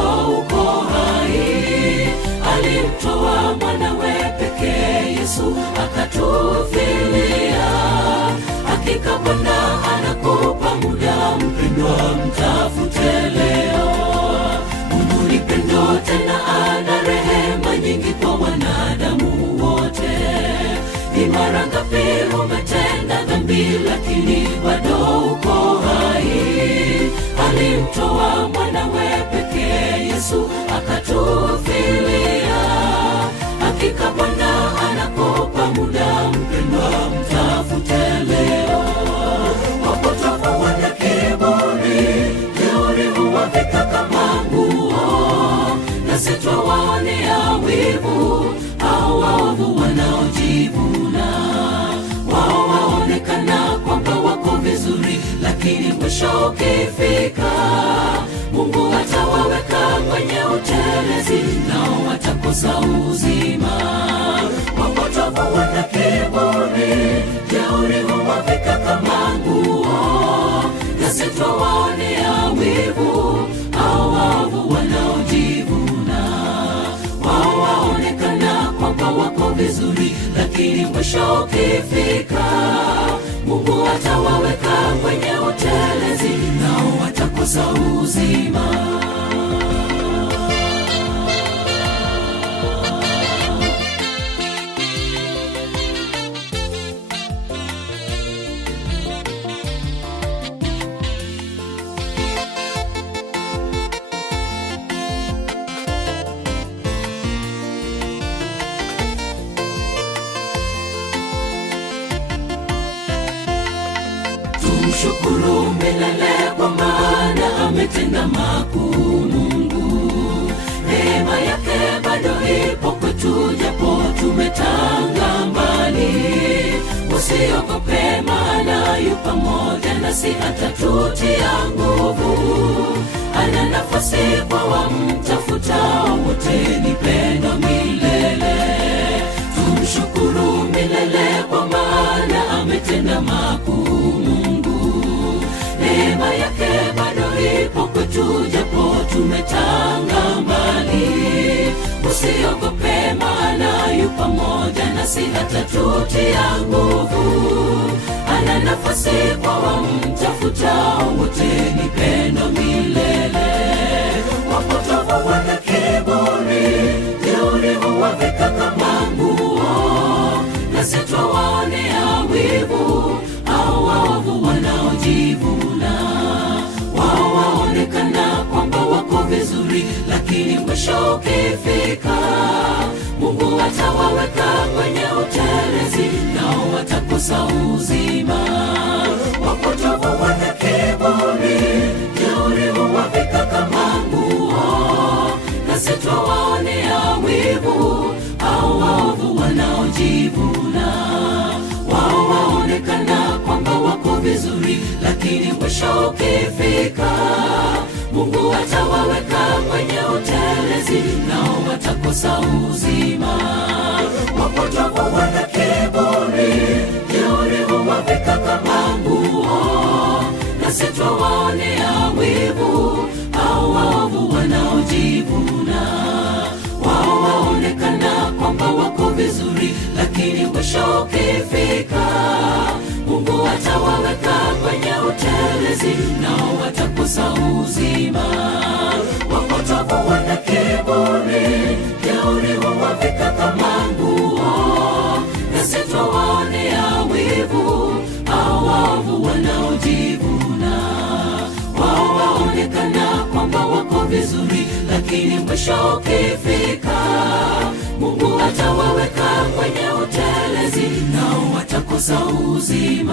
bado uko hai. Alimtoa mwanawe pekee Yesu akatufilia. Hakika Bwana anakupa muda, mpendwa, mtafute leo. Mungu ni pendo, tena ana rehema nyingi kwa wanadamu wote. Ni mara ngapi umetenda dhambi, lakini bado uko hai. Alimtoa mwanawe pekee Yesu akatufilia. Hakika Bwana anakupa muda, mpendwa, mtafute leo. Wapotovu wana kiburi, jeuri huwavika kama nguo, nasi twawaonea wivu hao waovu wanaojivuna. Wao waonekana kwamba wako vizuri, lakini mwisho ukifika, Mungu atawaweka kwenye utelezi, nao watakosa uzima. Wapotovu wana kiburi, jeuri huwavika kama nguo, nasi twawaonea wivu hao waovu wanaojivuna. Wao waonekana kwamba wako vizuri, lakini mwisho ukifika, Mungu atawaweka kwenye utelezi, nao watakosa uzima. Tumshukuru milele kwa maana ametenda makuu Mungu. Neema yake bado ipo kwetu, japo tumetanga mbali. Usiogope, maana yu pamoja nasi, atatutia nguvu. Ana nafasi kwa wamtafutao wote, ni pendo milele. Tumshukuru milele kwa maana ametenda makuu Mungu. Neema yake bado ipo kwetu, japo tumetanga mbali. Usiogope, maana yu pamoja nasi, atatutia nguvu. Ana nafasi kwa wamtafutao wote, ni pendo milele. Wapotovu wana kiburi, jeuri huwavika kama nguo, nasi twawaonea wivu hao waovu wanaojivuna. Wao waonekana kwamba wako vizuri, lakini mwisho ukifika, Mungu atawaweka kwenye utelezi, nao watakosa uzima. Wapotovu wana kiburi, jeuri huwavika kama nguo, nasi twawaonea wivu hao waovu wanaojivuna. Wao waonekana kwamba wako vizuri, lakini mwisho ukifika, Mungu atawaweka kwenye utelezi, nao watakosa uzima. Wapotovu wana kiburi, jeuri huwavika kama nguo, nasi twawaonea wivu hao waovu wanaojivuna. Wao waonekana kwamba wako vizuri, lakini mwisho ukifika, Mungu atawaweka kwenye utelezi, nao watakosa uzima. Wapotovu wana kiburi, jeuri huwavika kama nguo, nasi twawaonea wivu hao waovu wanaojivuna. Wao waonekana kwamba wako vizuri, lakini mwisho ukifika, Mungu atawaweka kwenye utelezi, nao watakosa uzima.